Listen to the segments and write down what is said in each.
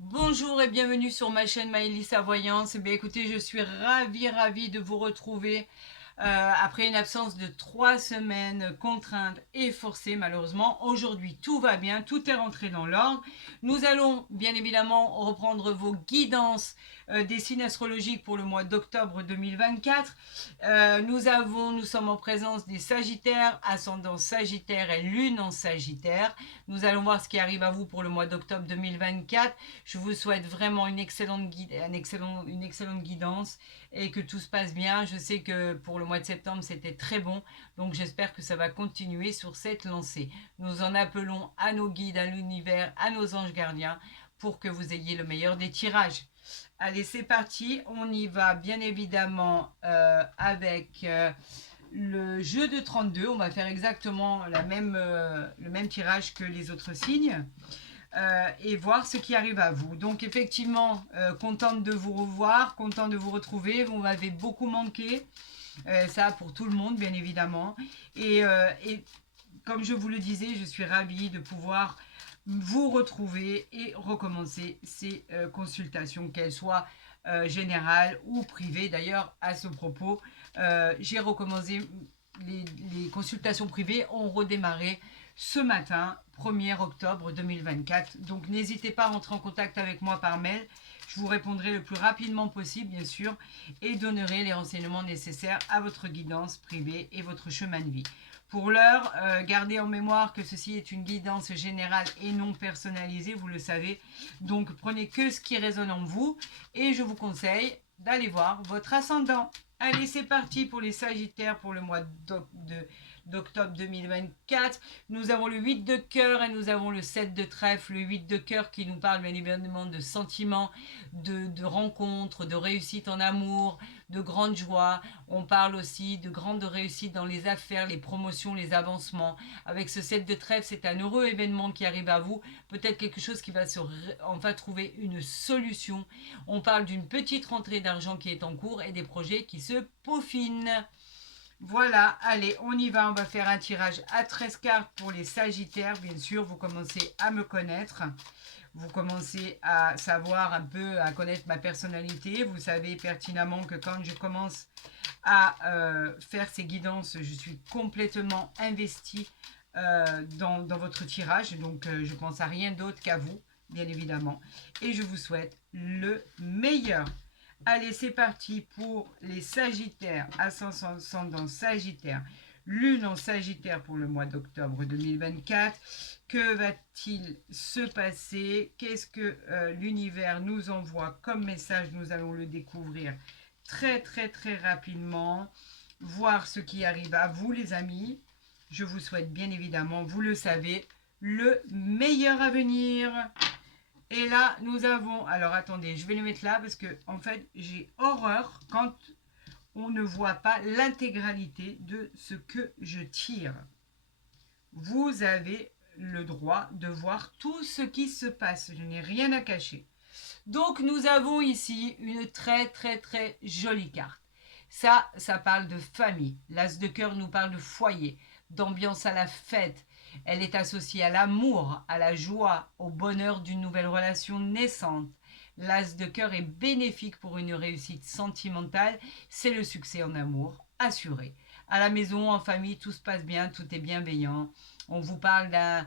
Bonjour et bienvenue sur ma chaîne Maëlys Voyance. Eh bien, écoutez, je suis ravie de vous retrouver après une absence de 3 semaines contrainte et forcée malheureusement. Aujourd'hui, tout va bien, tout est rentré dans l'ordre. Nous allons bien évidemment reprendre vos guidances des signes astrologiques pour le mois d'octobre 2024. Nous sommes en présence des Sagittaires, ascendant Sagittaire et Lune en Sagittaire. Nous allons voir ce qui arrive à vous pour le mois d'octobre 2024. Je vous souhaite vraiment une excellente guidance et que tout se passe bien. Je sais que pour le mois de septembre, c'était très bon. Donc j'espère que ça va continuer sur cette lancée. Nous en appelons à nos guides, à l'univers, à nos anges gardiens pour que vous ayez le meilleur des tirages. Allez, c'est parti. On y va bien évidemment avec le jeu de 32. On va faire exactement le même tirage que les autres signes. Et voir ce qui arrive à vous. Donc effectivement, contente de vous revoir, contente de vous retrouver. Vous m'avez beaucoup manqué. Ça pour tout le monde, bien évidemment. Et comme je vous le disais, je suis ravie de pouvoir vous retrouver et recommencer ces consultations, qu'elles soient générales ou privées. D'ailleurs, à ce propos, j'ai recommencé les consultations privées ont redémarré ce matin, 1er octobre 2024. Donc n'hésitez pas à rentrer en contact avec moi par mail. Je vous répondrai le plus rapidement possible, bien sûr, et donnerai les renseignements nécessaires à votre guidance privée et votre chemin de vie. Pour l'heure, gardez en mémoire que ceci est une guidance générale et non personnalisée, vous le savez. Donc prenez que ce qui résonne en vous et je vous conseille d'aller voir votre ascendant. Allez, c'est parti pour les Sagittaires pour le mois d'octobre 2024. Nous avons le 8 de cœur et nous avons le 7 de trèfle. Le 8 de cœur qui nous parle bien évidemment de sentiments, de rencontres, de réussite en amour, de grandes joies. On parle aussi de grandes réussites dans les affaires, les promotions, les avancements. Avec ce 7 de trèfle, c'est un heureux événement qui arrive à vous. Peut-être quelque chose qui va enfin trouver une solution. On parle d'une petite rentrée d'argent qui est en cours et des projets qui se peaufinent. Voilà, allez, on y va. On va faire un tirage à 13 cartes pour les Sagittaires. Bien sûr, vous commencez à me connaître. Vous commencez à savoir un peu, à connaître ma personnalité. Vous savez pertinemment que quand je commence à faire ces guidances, je suis complètement investie dans votre tirage. Donc, je pense à rien d'autre qu'à vous, bien évidemment. Et je vous souhaite le meilleur. Allez, c'est parti pour les Sagittaires, ascendant Sagittaire, Lune en Sagittaire pour le mois d'octobre 2024. Que va-t-il se passer? Qu'est-ce que l'univers nous envoie comme message? Nous allons le découvrir très rapidement. Voir ce qui arrive à vous, les amis. Je vous souhaite bien évidemment, vous le savez, le meilleur avenir. Et là, nous avons... Alors, attendez, je vais le mettre là parce que, en fait, j'ai horreur quand on ne voit pas l'intégralité de ce que je tire. Vous avez le droit de voir tout ce qui se passe. Je n'ai rien à cacher. Donc, nous avons ici une très jolie carte. Ça parle de famille. L'as de cœur nous parle de foyer, d'ambiance à la fête. Elle est associée à l'amour, à la joie, au bonheur d'une nouvelle relation naissante. L'as de cœur est bénéfique pour une réussite sentimentale. C'est le succès en amour, assuré. À la maison, en famille, tout se passe bien, tout est bienveillant. On vous parle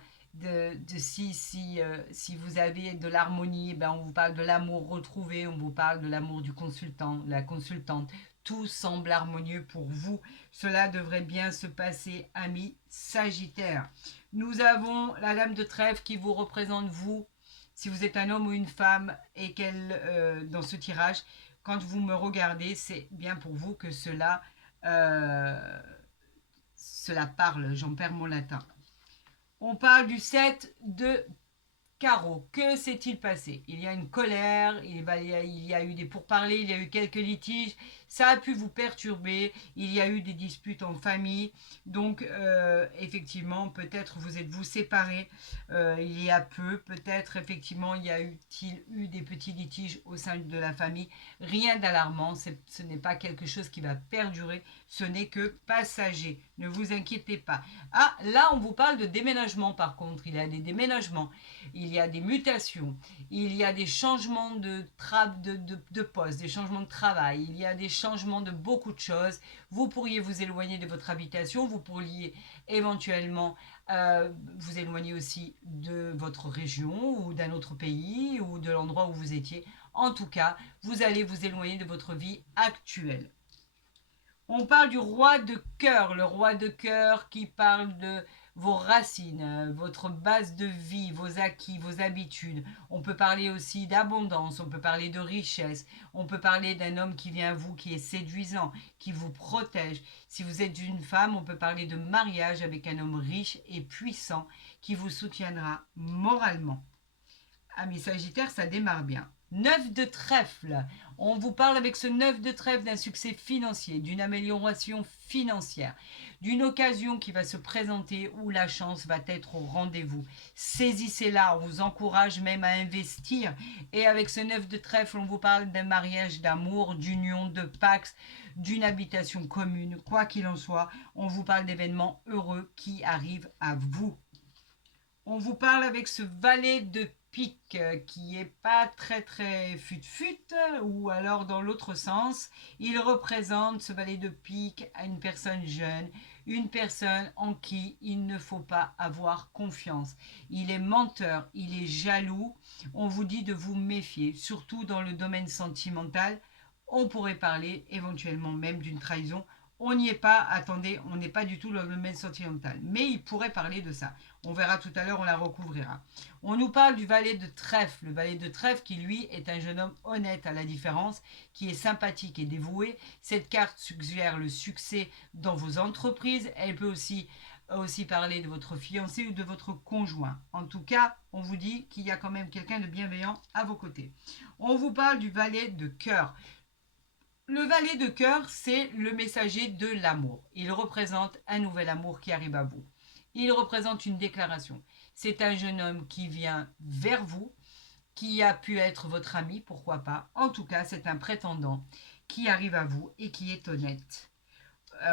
si vous avez de l'harmonie, ben on vous parle de l'amour retrouvé, on vous parle de l'amour du consultant, de la consultante. Tout semble harmonieux pour vous. Cela devrait bien se passer, amis Sagittaire. Nous avons la dame de trèfle qui vous représente vous, si vous êtes un homme ou une femme, et qu'elle, dans ce tirage, quand vous me regardez, c'est bien pour vous que cela parle. J'en perds mon latin. On parle du 7 de carreau. Que s'est-il passé? Il y a une colère, il y a eu des pourparlers, il y a eu quelques litiges. Ça a pu vous perturber, il y a eu des disputes en famille, donc effectivement, peut-être vous êtes-vous séparés il y a peu, peut-être effectivement il y a eu des petits litiges au sein de la famille. Rien d'alarmant, ce n'est pas quelque chose qui va perdurer, ce n'est que passager, ne vous inquiétez pas. Ah, là on vous parle de déménagement par contre, il y a des déménagements, il y a des mutations, il y a des changements de poste, des changements de travail, il y a des changements de beaucoup de choses. Vous pourriez vous éloigner de votre habitation, vous pourriez éventuellement vous éloigner aussi de votre région ou d'un autre pays ou de l'endroit où vous étiez. En tout cas, vous allez vous éloigner de votre vie actuelle. On parle du roi de cœur, le roi de cœur qui parle de vos racines, votre base de vie, vos acquis, vos habitudes. On peut parler aussi d'abondance, on peut parler de richesse, on peut parler d'un homme qui vient à vous, qui est séduisant, qui vous protège. Si vous êtes une femme, on peut parler de mariage avec un homme riche et puissant qui vous soutiendra moralement. Amis Sagittaire, ça démarre bien. 9 de trèfle. On vous parle avec ce 9 de trèfle d'un succès financier, d'une amélioration financière, d'une occasion qui va se présenter où la chance va être au rendez-vous. Saisissez-la, on vous encourage même à investir. Et avec ce 9 de trèfle, on vous parle d'un mariage d'amour, d'union, de pax, d'une habitation commune. Quoi qu'il en soit, on vous parle d'événements heureux qui arrivent à vous. On vous parle avec ce valet de pique qui est pas très très fut-fut ou alors dans l'autre sens. Il représente ce valet de pique à une personne jeune, une personne en qui il ne faut pas avoir confiance. Il est menteur, il est jaloux. On vous dit de vous méfier, surtout dans le domaine sentimental. On pourrait parler éventuellement même d'une trahison. On n'y est pas, attendez, on n'est pas du tout dans le domaine sentimental. Mais il pourrait parler de ça. On verra tout à l'heure, on la recouvrira. On nous parle du valet de trèfle. Le valet de trèfle qui, lui, est un jeune homme honnête à la différence, qui est sympathique et dévoué. Cette carte suggère le succès dans vos entreprises. Elle peut aussi parler de votre fiancé ou de votre conjoint. En tout cas, on vous dit qu'il y a quand même quelqu'un de bienveillant à vos côtés. On vous parle du valet de cœur. Le valet de cœur, c'est le messager de l'amour. Il représente un nouvel amour qui arrive à vous. Il représente une déclaration. C'est un jeune homme qui vient vers vous, qui a pu être votre ami, pourquoi pas. En tout cas, c'est un prétendant qui arrive à vous et qui est honnête.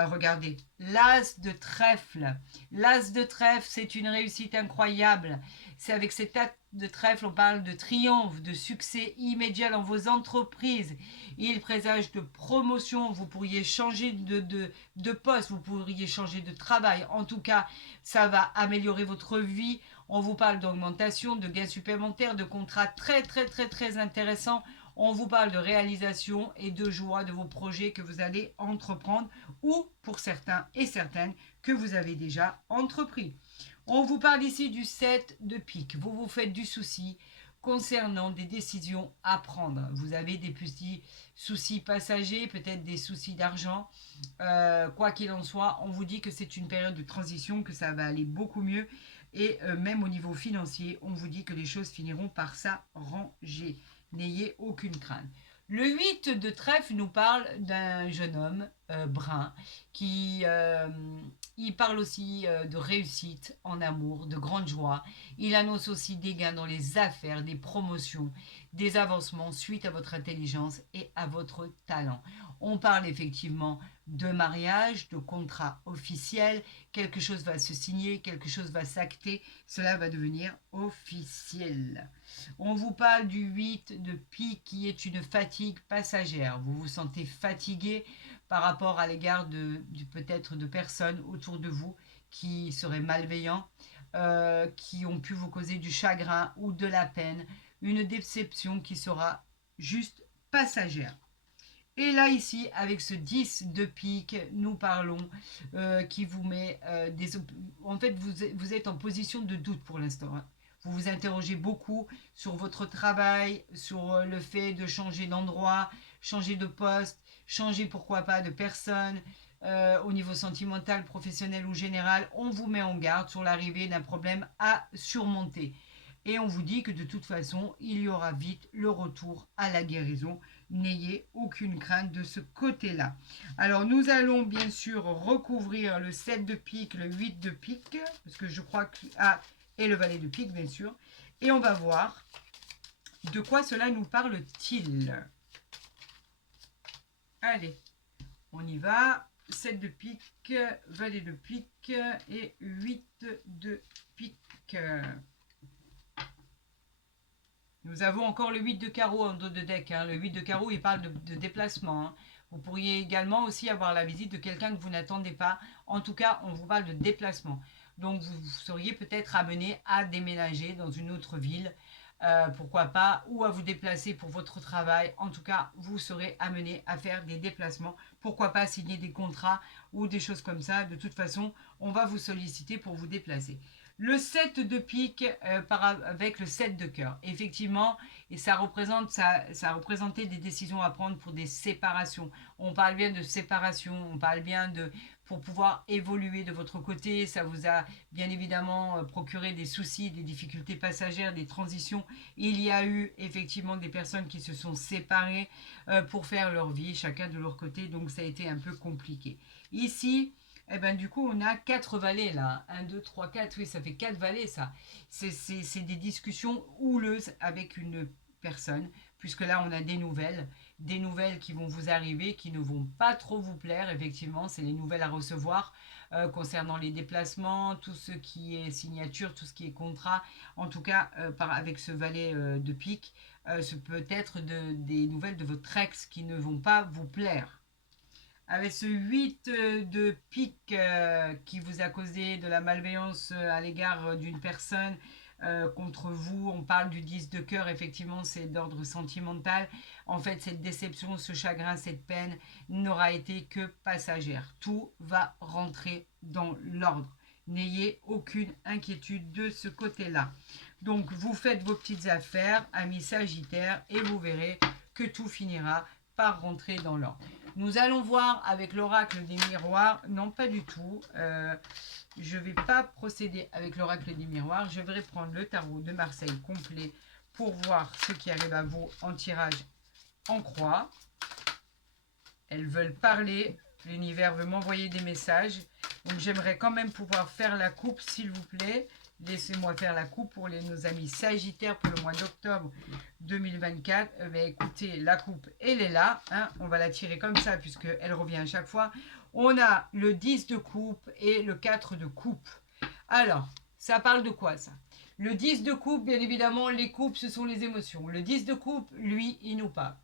Regardez, l'as de trèfle. L'as de trèfle, c'est une réussite incroyable. C'est avec cet as de trèfle, on parle de triomphe, de succès immédiat dans vos entreprises. Il présage de promotion. Vous pourriez changer de poste, vous pourriez changer de travail. En tout cas, ça va améliorer votre vie. On vous parle d'augmentation, de gains supplémentaires, de contrats très, très, très, très intéressants. On vous parle de réalisation et de joie de vos projets que vous allez entreprendre ou pour certains et certaines que vous avez déjà entrepris. On vous parle ici du 7 de pique. Vous vous faites du souci concernant des décisions à prendre. Vous avez des petits soucis passagers, peut-être des soucis d'argent. Quoi qu'il en soit, on vous dit que c'est une période de transition, que ça va aller beaucoup mieux. Et même au niveau financier, on vous dit que les choses finiront par s'arranger. N'ayez aucune crainte. Le 8 de trèfle nous parle d'un jeune homme brun qui il parle aussi de réussite en amour, de grande joie. Il annonce aussi des gains dans les affaires, des promotions, des avancements suite à votre intelligence et à votre talent. On parle effectivement de mariage, de contrat officiel. Quelque chose va se signer, quelque chose va s'acter. Cela va devenir officiel. On vous parle du 8 de pique qui est une fatigue passagère. Vous vous sentez fatigué par rapport à l'égard peut-être de personnes autour de vous qui seraient malveillants, qui ont pu vous causer du chagrin ou de la peine, une déception qui sera juste passagère. Et là, ici, avec ce 10 de pique, nous parlons qui vous met des... En fait, vous êtes en position de doute pour l'instant. Hein. Vous vous interrogez beaucoup sur votre travail, sur le fait de changer d'endroit, changer de poste, changer pourquoi pas de personne, au niveau sentimental, professionnel ou général. On vous met en garde sur l'arrivée d'un problème à surmonter. Et on vous dit que de toute façon, il y aura vite le retour à la guérison. N'ayez aucune crainte de ce côté-là. Alors, nous allons bien sûr recouvrir le 7 de pique, le 8 de pique, parce que je crois que... Ah, et le valet de pique, bien sûr. Et on va voir de quoi cela nous parle-t-il. Allez, on y va. 7 de pique, valet de pique et 8 de pique. Nous avons encore le 8 de carreau en dos de deck. Hein. Le 8 de carreau, il parle de déplacement. Hein. Vous pourriez également aussi avoir la visite de quelqu'un que vous n'attendez pas. En tout cas, on vous parle de déplacement. Donc, vous seriez peut-être amené à déménager dans une autre ville. Pourquoi pas, ou à vous déplacer pour votre travail. En tout cas, vous serez amené à faire des déplacements. Pourquoi pas signer des contrats ou des choses comme ça. De toute façon, on va vous solliciter pour vous déplacer. Le 7 de pique avec le 7 de cœur. Effectivement, et ça représentait des décisions à prendre pour des séparations. On parle bien de séparation, on parle bien de pour pouvoir évoluer de votre côté. Ça vous a bien évidemment procuré des soucis, des difficultés passagères, des transitions. Il y a eu effectivement des personnes qui se sont séparées pour faire leur vie, chacun de leur côté. Donc ça a été un peu compliqué. Ici, eh ben, du coup, on a 4 valets là. 1, 2, 3, 4. Oui, ça fait 4 valets, ça. C'est des discussions houleuses avec une personne, puisque là, on a des nouvelles qui vont vous arriver, qui ne vont pas trop vous plaire. Effectivement, c'est les nouvelles à recevoir concernant les déplacements, tout ce qui est signature, tout ce qui est contrat. En tout cas, avec ce valet de pique, ce peut être des nouvelles de votre ex qui ne vont pas vous plaire. Avec ce 8 de pique qui vous a causé de la malveillance à l'égard d'une personne contre vous, on parle du 10 de cœur, effectivement c'est d'ordre sentimental. En fait, cette déception, ce chagrin, cette peine n'aura été que passagère. Tout va rentrer dans l'ordre. N'ayez aucune inquiétude de ce côté-là. Donc, vous faites vos petites affaires, amis Sagittaires, et vous verrez que tout finira par rentrer dans l'ordre. Nous allons voir avec l'oracle des miroirs. Non, pas du tout. Je ne vais pas procéder avec l'oracle des miroirs. Je vais prendre le tarot de Marseille complet pour voir ce qui arrive à vous en tirage en croix. Elles veulent parler. L'univers veut m'envoyer des messages. Donc, j'aimerais quand même pouvoir faire la coupe, s'il vous plaît. Laissez-moi faire la coupe pour nos amis Sagittaires pour le mois d'octobre 2024. Écoutez, la coupe, elle est là. Hein. On va la tirer comme ça puisqu'elle revient à chaque fois. On a le 10 de coupe et le 4 de coupe. Alors, ça parle de quoi ça? Le 10 de coupe, bien évidemment, les coupes, ce sont les émotions. Le 10 de coupe, lui, il nous parle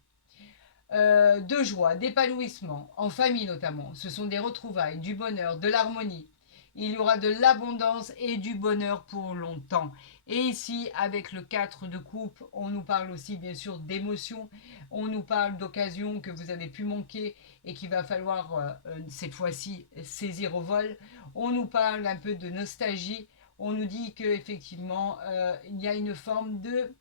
de joie, d'épanouissement, en famille notamment. Ce sont des retrouvailles, du bonheur, de l'harmonie. Il y aura de l'abondance et du bonheur pour longtemps. Et ici, avec le 4 de coupe, on nous parle aussi bien sûr d'émotions. On nous parle d'occasions que vous avez pu manquer et qu'il va falloir cette fois-ci saisir au vol. On nous parle un peu de nostalgie. On nous dit qu'effectivement, il y a une forme de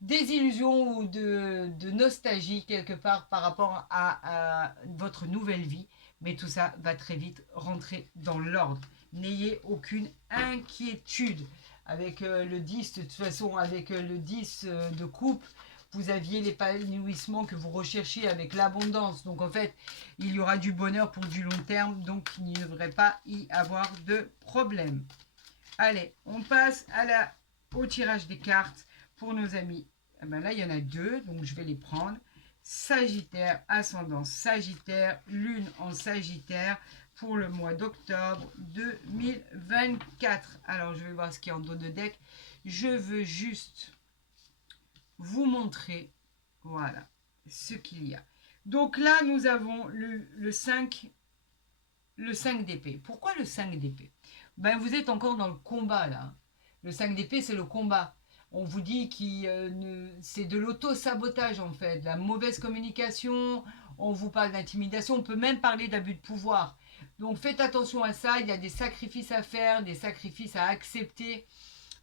désillusion ou de nostalgie quelque part par rapport à votre nouvelle vie. Mais tout ça va très vite rentrer dans l'ordre. N'ayez aucune inquiétude. Avec le 10, de toute façon, avec le 10 de coupe, vous aviez l'épanouissement que vous recherchiez avec l'abondance. Donc en fait, il y aura du bonheur pour du long terme. Donc il ne devrait pas y avoir de problème. Allez, on passe au tirage des cartes pour nos amis. Eh ben là, il y en a 2, donc je vais les prendre. Sagittaire, ascendant Sagittaire, lune en Sagittaire pour le mois d'octobre 2024. Alors, je vais voir ce qu'il y a en dos de deck. Je veux juste vous montrer, voilà, ce qu'il y a. Donc là, nous avons le 5 d'épée. Pourquoi le 5 d'épée? Ben, vous êtes encore dans le combat, là. Le 5 d'épée, c'est le combat. On vous dit que c'est de l'auto-sabotage en fait, de la mauvaise communication, on vous parle d'intimidation, on peut même parler d'abus de pouvoir. Donc faites attention à ça, il y a des sacrifices à faire, des sacrifices à accepter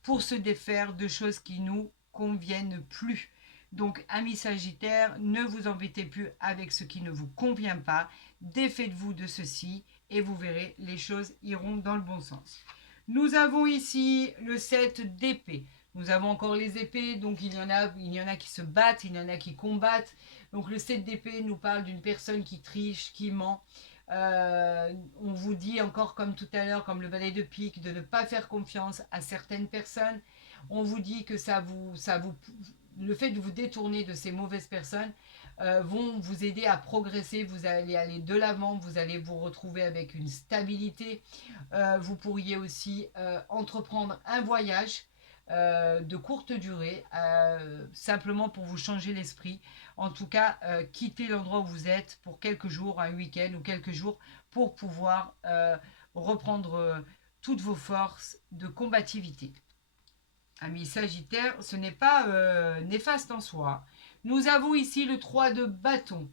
pour se défaire de choses qui nous conviennent plus. Donc amis Sagittaires, ne vous embêtez plus avec ce qui ne vous convient pas, défaites-vous de ceci et vous verrez, les choses iront dans le bon sens. Nous avons ici le 7 d'épée. Nous avons encore les épées, donc il y en a qui se battent, il y en a qui combattent. Donc le 7 d'épée nous parle d'une personne qui triche, qui ment. On vous dit encore comme tout à l'heure, comme le valet de pique, de ne pas faire confiance à certaines personnes. On vous dit que le fait de vous détourner de ces mauvaises personnes vont vous aider à progresser, vous allez aller de l'avant, vous allez vous retrouver avec une stabilité. Vous pourriez aussi entreprendre un voyage de courte durée, simplement pour vous changer l'esprit. En tout cas, quitter l'endroit où vous êtes pour quelques jours, un week-end ou quelques jours, pour pouvoir reprendre toutes vos forces de combativité. Amis Sagittaire, ce n'est pas néfaste en soi. Nous avons ici le 3 de bâton,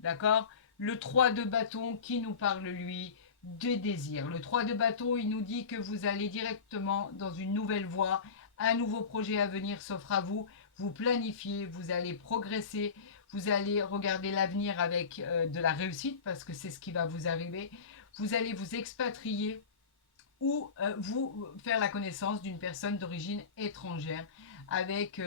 d'accord? Le 3 de bâton qui nous parle, lui, de désir. Le 3 de bâton, il nous dit que vous allez directement dans une nouvelle voie, un nouveau projet à venir s'offre à vous, vous planifiez, vous allez progresser, vous allez regarder l'avenir avec de la réussite, parce que c'est ce qui va vous arriver. Vous allez vous expatrier ou vous faire la connaissance d'une personne d'origine étrangère avec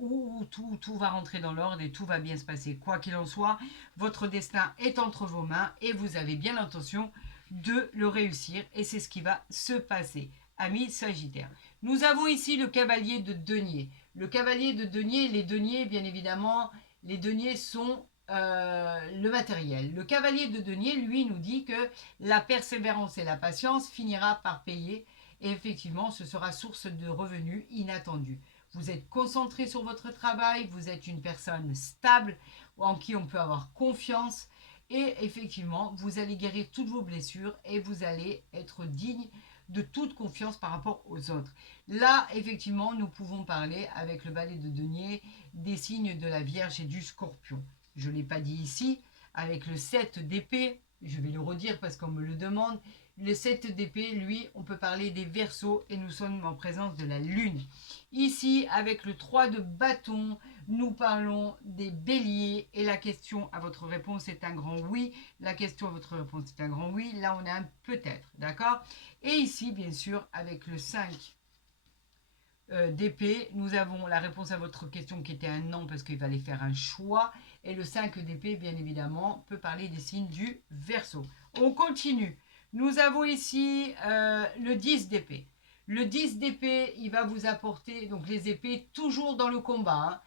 où tout va rentrer dans l'ordre et tout va bien se passer. Quoi qu'il en soit, votre destin est entre vos mains et vous avez bien l'intention de le réussir et c'est ce qui va se passer. Amis Sagittaire. Nous avons ici le cavalier de denier. Le cavalier de denier, les deniers, bien évidemment, les deniers sont le matériel. Le cavalier de denier, lui, nous dit que la persévérance et la patience finira par payer et effectivement, ce sera source de revenus inattendus. Vous êtes concentré sur votre travail, vous êtes une personne stable en qui on peut avoir confiance et effectivement, vous allez guérir toutes vos blessures et vous allez être digne de toute confiance par rapport aux autres. Là, effectivement, nous pouvons parler avec le balai de denier des signes de la Vierge et du Scorpion. Je ne l'ai pas dit ici, avec le 7 d'épée, je vais le redire parce qu'on me le demande, le 7 d'épée, lui, on peut parler des Verseaux et nous sommes en présence de la Lune. Ici, avec le 3 de bâton, nous parlons des Béliers et la question à votre réponse est un grand oui. La question à votre réponse est un grand oui. Là, on a un peut-être, d'accord? Et ici, bien sûr, avec le 5 d'épée, nous avons la réponse à votre question qui était un non parce qu'il fallait faire un choix. Et le 5 d'épée, bien évidemment, peut parler des signes du Verseau. On continue. Nous avons ici le 10 d'épée. Le 10 d'épée, il va vous apporter, donc les épées, toujours dans le combat.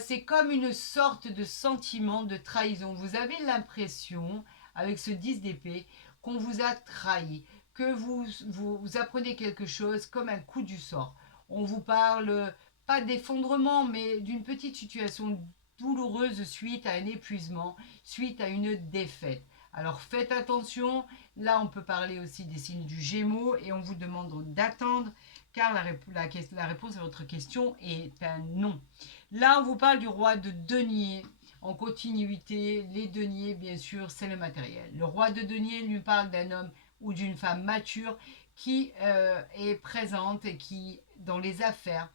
C'est comme une sorte de sentiment de trahison. Vous avez l'impression, avec ce 10 d'épée, qu'on vous a trahi, que vous apprenez quelque chose comme un coup du sort. On vous parle, pas d'effondrement, mais d'une petite situation douloureuse suite à un épuisement, suite à une défaite. Alors faites attention, là on peut parler aussi des signes du Gémeaux et on vous demande d'attendre car la réponse à votre question est un non. Là on vous parle du roi de denier. En continuité, les deniers, bien sûr, c'est le matériel. Le roi de denier lui parle d'un homme ou d'une femme mature qui est présente et qui, dans les affaires,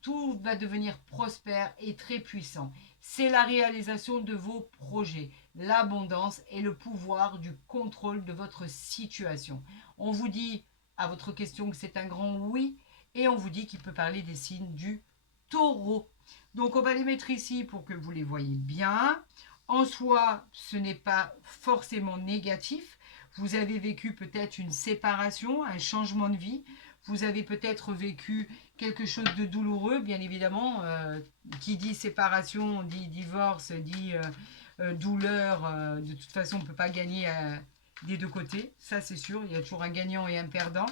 tout va devenir prospère et très puissant. C'est la réalisation de vos projets, l'abondance et le pouvoir du contrôle de votre situation. On vous dit à votre question que c'est un grand oui et on vous dit qu'il peut parler des signes du taureau. Donc on va les mettre ici pour que vous les voyez bien. En soi, ce n'est pas forcément négatif. Vous avez vécu peut-être une séparation, un changement de vie. Vous avez peut-être vécu quelque chose de douloureux, bien évidemment. Qui dit séparation, dit divorce, dit douleur. De toute façon, on ne peut pas gagner des deux côtés. Ça, c'est sûr. Il y a toujours un gagnant et un perdant.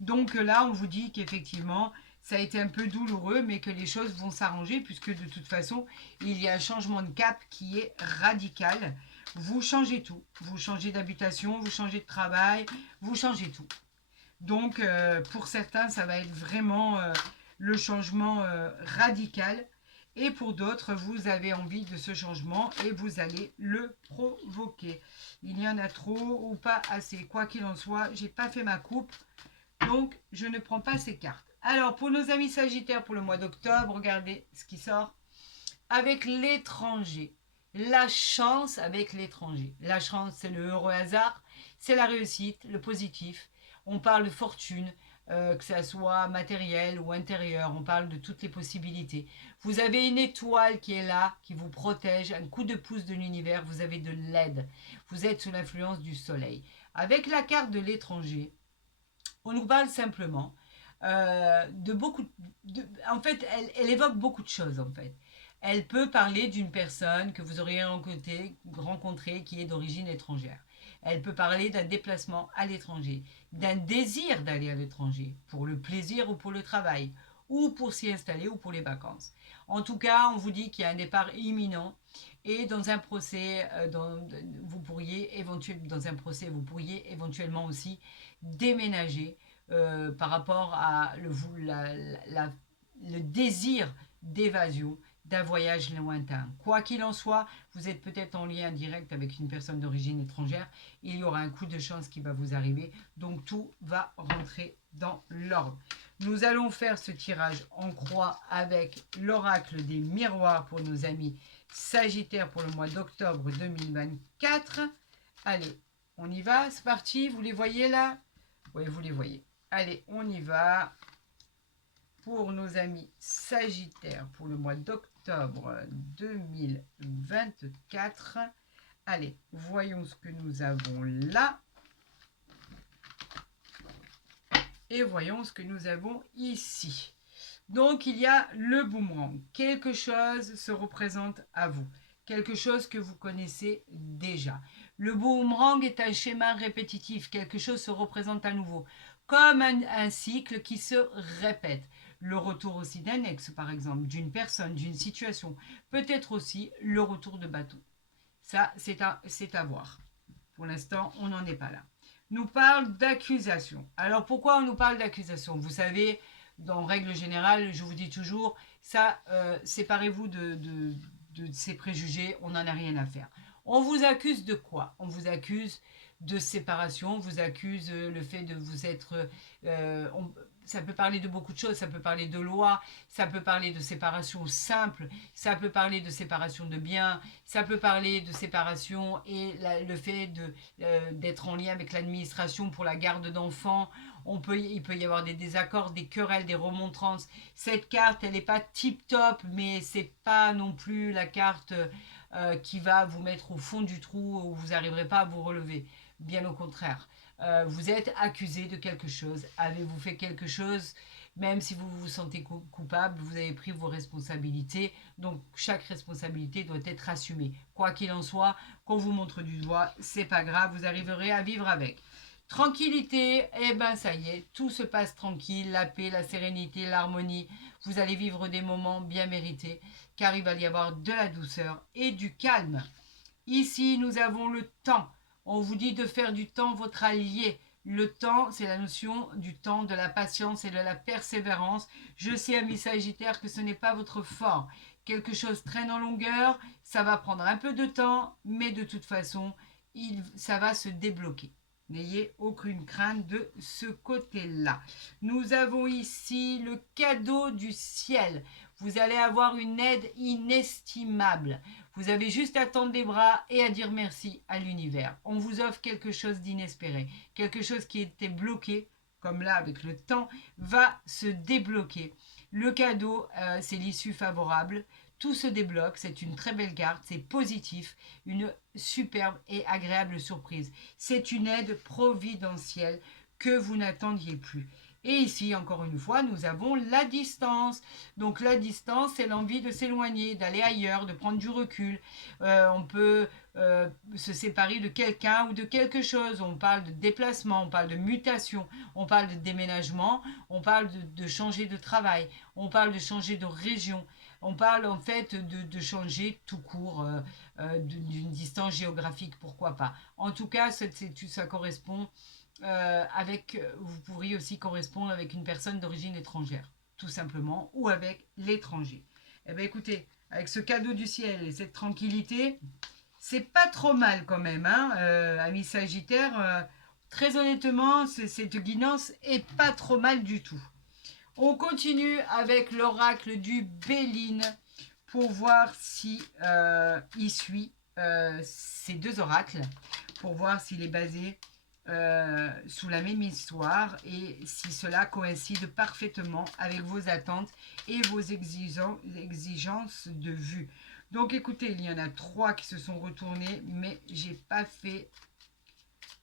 Donc là, on vous dit qu'effectivement, ça a été un peu douloureux, mais que les choses vont s'arranger, puisque de toute façon, il y a un changement de cap qui est radical. Vous changez tout. Vous changez d'habitation, vous changez de travail, vous changez tout. Donc, pour certains, ça va être vraiment le changement radical. Et pour d'autres, vous avez envie de ce changement et vous allez le provoquer. Il y en a trop ou pas assez. Quoi qu'il en soit, j'ai pas fait ma coupe. Donc, je ne prends pas ces cartes. Alors, pour nos amis Sagittaires, pour le mois d'octobre, regardez ce qui sort. Avec l'étranger. La chance avec l'étranger. La chance, c'est le heureux hasard. C'est la réussite, le positif. On parle de fortune. que ça soit matériel ou intérieur, on parle de toutes les possibilités. Vous avez une étoile qui est là, qui vous protège, un coup de pouce de l'univers, vous avez de l'aide. Vous êtes sous l'influence du soleil. Avec la carte de l'étranger, on nous parle simplement de beaucoup... en fait, elle évoque beaucoup de choses, en fait. Elle peut parler d'une personne que vous auriez rencontrée qui est d'origine étrangère. Elle peut parler d'un déplacement à l'étranger, d'un désir d'aller à l'étranger, pour le plaisir ou pour le travail, ou pour s'y installer ou pour les vacances. En tout cas, on vous dit qu'il y a un départ imminent et dans un procès, vous pourriez éventuellement aussi déménager par rapport à le désir d'évasion d'un voyage lointain. Quoi qu'il en soit, vous êtes peut-être en lien direct avec une personne d'origine étrangère. Il y aura un coup de chance qui va vous arriver. Donc tout va rentrer dans l'ordre. Nous allons faire ce tirage en croix avec l'oracle des miroirs pour nos amis Sagittaire pour le mois d'octobre 2024. Allez, on y va, c'est parti. Vous les voyez là? Oui, vous les voyez. Allez, on y va. Pour nos amis Sagittaires pour le mois d'octobre 2024. Allez, voyons ce que nous avons là. Et voyons ce que nous avons ici. Donc, il y a le boomerang. Quelque chose se représente à vous. Quelque chose que vous connaissez déjà. Le boomerang est un schéma répétitif. Quelque chose se représente à nouveau. Comme un cycle qui se répète. Le retour aussi d'un ex, par exemple, d'une personne, d'une situation. Peut-être aussi le retour de bâton. Ça, c'est à voir. Pour l'instant, on n'en est pas là. Nous parle d'accusation. Alors, pourquoi on nous parle d'accusation? Vous savez, dans règle générale, je vous dis toujours, ça, séparez-vous de ces préjugés, on n'en a rien à faire. On vous accuse de quoi? On vous accuse de séparation, on vous accuse le fait de vous être... ça peut parler de beaucoup de choses, ça peut parler de loi, ça peut parler de séparation simple, ça peut parler de séparation de biens, ça peut parler de séparation et le fait d'être en lien avec l'administration pour la garde d'enfants. Il peut y avoir des désaccords, des querelles, des remontrances. Cette carte, elle n'est pas tip-top, mais c'est pas non plus la carte qui va vous mettre au fond du trou où vous n'arriverez pas à vous relever. Bien au contraire. Vous êtes accusé de quelque chose. Avez-vous fait quelque chose? Même si vous vous sentez coupable, vous avez pris vos responsabilités. Donc, chaque responsabilité doit être assumée. Quoi qu'il en soit, qu'on vous montre du doigt, c'est pas grave, vous arriverez à vivre avec. Tranquillité, eh ben ça y est, tout se passe tranquille, la paix, la sérénité, l'harmonie. Vous allez vivre des moments bien mérités, car il va y avoir de la douceur et du calme. Ici, nous avons le temps. On vous dit de faire du temps votre allié. Le temps, c'est la notion du temps, de la patience et de la persévérance. Je sais, amis Sagittaire, que ce n'est pas votre fort. Quelque chose traîne en longueur, ça va prendre un peu de temps, mais de toute façon, ça va se débloquer. N'ayez aucune crainte de ce côté-là. Nous avons ici le cadeau du ciel. Vous allez avoir une aide inestimable. Vous avez juste à tendre les bras et à dire merci à l'univers. On vous offre quelque chose d'inespéré. Quelque chose qui était bloqué, comme là avec le temps, va se débloquer. Le cadeau, c'est l'issue favorable. Tout se débloque, c'est une très belle carte, c'est positif, une superbe et agréable surprise. C'est une aide providentielle que vous n'attendiez plus. Et ici, encore une fois, nous avons la distance. Donc la distance, c'est l'envie de s'éloigner, d'aller ailleurs, de prendre du recul. On peut se séparer de quelqu'un ou de quelque chose. On parle de déplacement, on parle de mutation, on parle de déménagement, on parle de changer de travail, on parle de changer de région. On parle en fait de changer tout court d'une distance géographique, pourquoi pas. En tout cas, ça correspond vous pourriez aussi correspondre avec une personne d'origine étrangère, tout simplement, ou avec l'étranger. Eh bien écoutez, avec ce cadeau du ciel et cette tranquillité, c'est pas trop mal quand même, hein, amis Sagittaire. Très honnêtement, cette guidance est pas trop mal du tout. On continue avec l'oracle du Béline pour voir si il suit ces deux oracles, pour voir s'il est basé sous la même histoire et si cela coïncide parfaitement avec vos attentes et vos exigences de vue. Donc écoutez, il y en a 3 qui se sont retournés, mais j'ai pas fait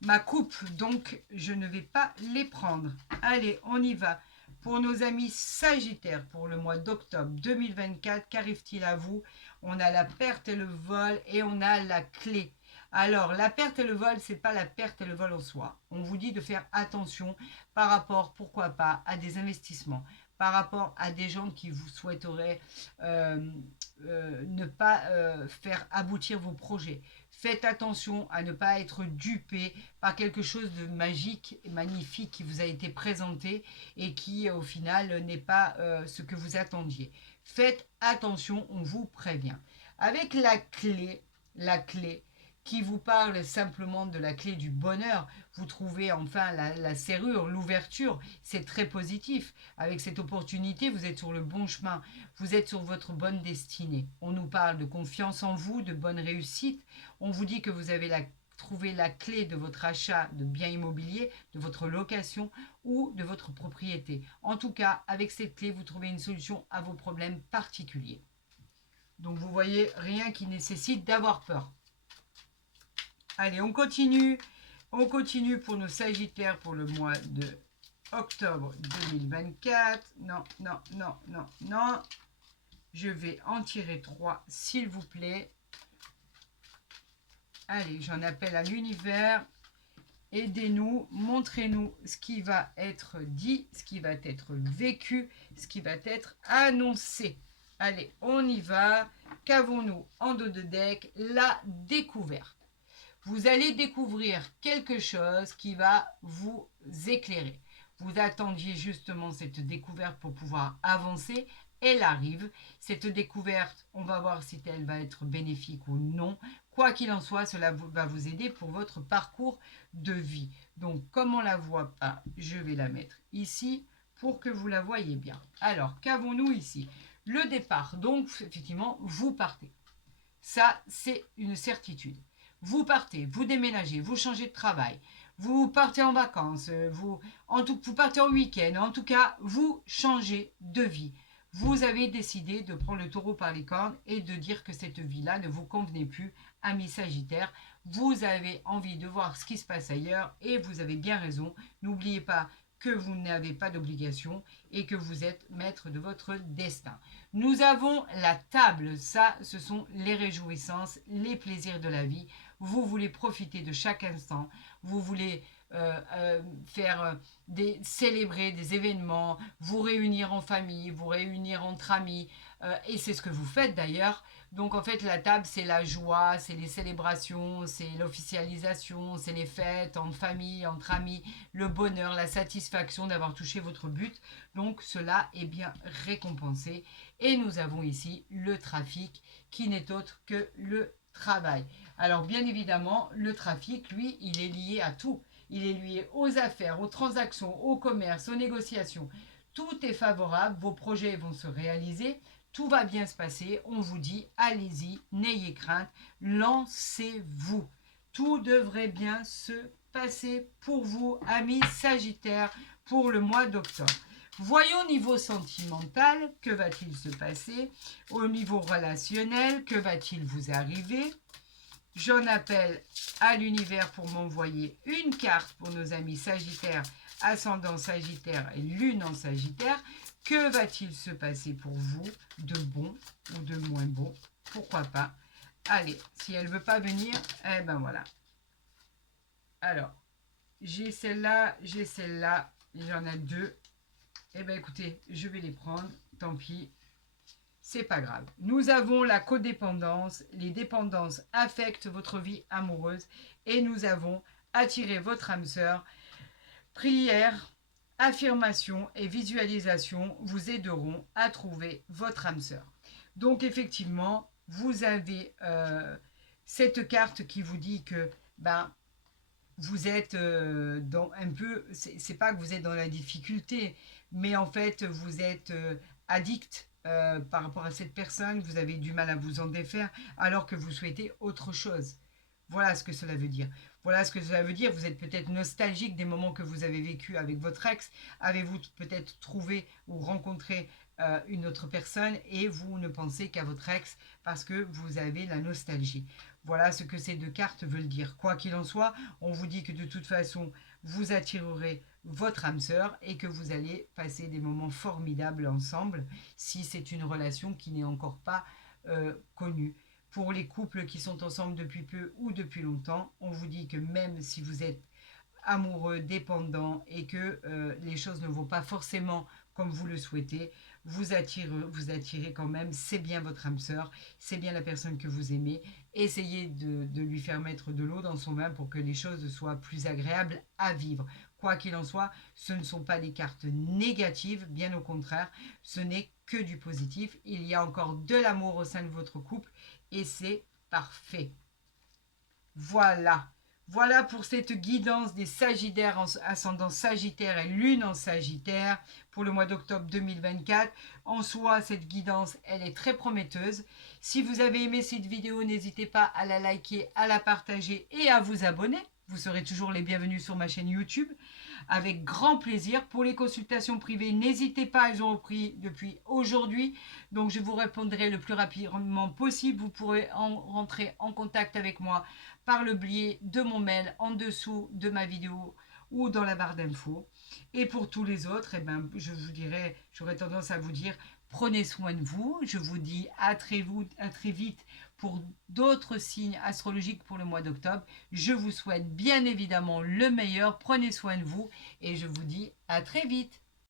ma coupe, donc je ne vais pas les prendre. Allez, on y va. Pour nos amis Sagittaires, pour le mois d'octobre 2024, qu'arrive-t-il à vous? On a la perte et le vol et on a la clé. Alors, la perte et le vol, ce n'est pas la perte et le vol en soi. On vous dit de faire attention par rapport, pourquoi pas, à des investissements, par rapport à des gens qui vous souhaiteraient ne pas faire aboutir vos projets. Faites attention à ne pas être dupé par quelque chose de magique et magnifique qui vous a été présenté et qui, au final, n'est pas ce que vous attendiez. Faites attention, on vous prévient. Avec la clé qui vous parle simplement de la clé du bonheur, vous trouvez enfin la serrure, l'ouverture, c'est très positif. Avec cette opportunité, vous êtes sur le bon chemin, vous êtes sur votre bonne destinée. On nous parle de confiance en vous, de bonne réussite. On vous dit que vous avez trouvé la clé de votre achat de biens immobiliers, de votre location ou de votre propriété. En tout cas, avec cette clé, vous trouvez une solution à vos problèmes particuliers. Donc vous voyez, rien qui nécessite d'avoir peur. Allez, on continue. On continue pour nos Sagittaires pour le mois de octobre 2024. Non, non, non, non, non. Je vais en tirer 3, s'il vous plaît. Allez, j'en appelle à l'univers. Aidez-nous, montrez-nous ce qui va être dit, ce qui va être vécu, ce qui va être annoncé. Allez, on y va. Qu'avons-nous en dos de deck? La découverte. Vous allez découvrir quelque chose qui va vous éclairer. Vous attendiez justement cette découverte pour pouvoir avancer. Elle arrive. Cette découverte, on va voir si elle va être bénéfique ou non. Quoi qu'il en soit, cela va vous aider pour votre parcours de vie. Donc, comme on ne la voit pas, je vais la mettre ici pour que vous la voyez bien. Alors, qu'avons-nous ici? Le départ. Donc, effectivement, vous partez. Ça, c'est une certitude. Vous partez, vous déménagez, vous changez de travail, vous partez en vacances, vous partez en week-end, en tout cas, vous changez de vie. Vous avez décidé de prendre le taureau par les cornes et de dire que cette vie-là ne vous convenait plus, ami Sagittaire. Vous avez envie de voir ce qui se passe ailleurs et vous avez bien raison. N'oubliez pas que vous n'avez pas d'obligation et que vous êtes maître de votre destin. Nous avons la table, ça, ce sont les réjouissances, les plaisirs de la vie. Vous voulez profiter de chaque instant, vous voulez célébrer des événements, vous réunir en famille, vous réunir entre amis, et c'est ce que vous faites d'ailleurs. Donc en fait la table c'est la joie, c'est les célébrations, c'est l'officialisation, c'est les fêtes en famille, entre amis, le bonheur, la satisfaction d'avoir touché votre but. Donc cela est bien récompensé. Et nous avons ici le trafic qui n'est autre que le travail. Alors bien évidemment, le trafic, lui, il est lié à tout. Il est lié aux affaires, aux transactions, au commerce, aux négociations. Tout est favorable, vos projets vont se réaliser, tout va bien se passer. On vous dit, allez-y, n'ayez crainte, lancez-vous. Tout devrait bien se passer pour vous, amis Sagittaires, pour le mois d'octobre. Voyons au niveau sentimental, que va-t-il se passer? Au niveau relationnel, que va-t-il vous arriver? J'en appelle à l'univers pour m'envoyer une carte pour nos amis Sagittaires, ascendant Sagittaire et lune en Sagittaire. Que va-t-il se passer pour vous de bon ou de moins bon? Pourquoi pas? Allez, si elle ne veut pas venir, eh ben voilà. Alors, j'ai celle-là, j'en ai 2. Eh bien, écoutez, je vais les prendre, tant pis, c'est pas grave. Nous avons la codépendance, les dépendances affectent votre vie amoureuse et nous avons attiré votre âme sœur. Prière, affirmation et visualisation vous aideront à trouver votre âme sœur. Donc, effectivement, vous avez cette carte qui vous dit que vous êtes dans un peu, c'est pas que vous êtes dans la difficulté, mais en fait vous êtes addict par rapport à cette personne, vous avez du mal à vous en défaire alors que vous souhaitez autre chose. Voilà ce que cela veut dire. Voilà ce que cela veut dire. Vous êtes peut-être nostalgique des moments que vous avez vécu avec votre ex. Avez-vous peut-être trouvé ou rencontré une autre personne et vous ne pensez qu'à votre ex parce que vous avez la nostalgie. Voilà ce que ces deux cartes veulent dire. Quoi qu'il en soit, on vous dit que de toute façon, vous attirerez votre âme sœur et que vous allez passer des moments formidables ensemble si c'est une relation qui n'est encore pas connue. Pour les couples qui sont ensemble depuis peu ou depuis longtemps, on vous dit que même si vous êtes amoureux, dépendant et que les choses ne vont pas forcément comme vous le souhaitez, vous attirez quand même, c'est bien votre âme sœur, c'est bien la personne que vous aimez. Essayez de lui faire mettre de l'eau dans son bain pour que les choses soient plus agréables à vivre. Quoi qu'il en soit, ce ne sont pas des cartes négatives, bien au contraire, ce n'est que du positif. Il y a encore de l'amour au sein de votre couple et c'est parfait. Voilà. Voilà pour cette guidance des Sagittaires en ascendant Sagittaire et Lune en Sagittaire pour le mois d'octobre 2024. En soi, cette guidance, elle est très prometteuse. Si vous avez aimé cette vidéo, n'hésitez pas à la liker, à la partager et à vous abonner. Vous serez toujours les bienvenus sur ma chaîne YouTube. Avec grand plaisir. Pour les consultations privées, n'hésitez pas, elles ont repris depuis aujourd'hui. Donc, je vous répondrai le plus rapidement possible. Vous pourrez rentrer en contact avec moi par le biais de mon mail en dessous de ma vidéo ou dans la barre d'infos. Et pour tous les autres, eh ben, j'aurais tendance à vous dire, prenez soin de vous. Je vous dis à très vite pour d'autres signes astrologiques pour le mois d'octobre. Je vous souhaite bien évidemment le meilleur. Prenez soin de vous et je vous dis à très vite.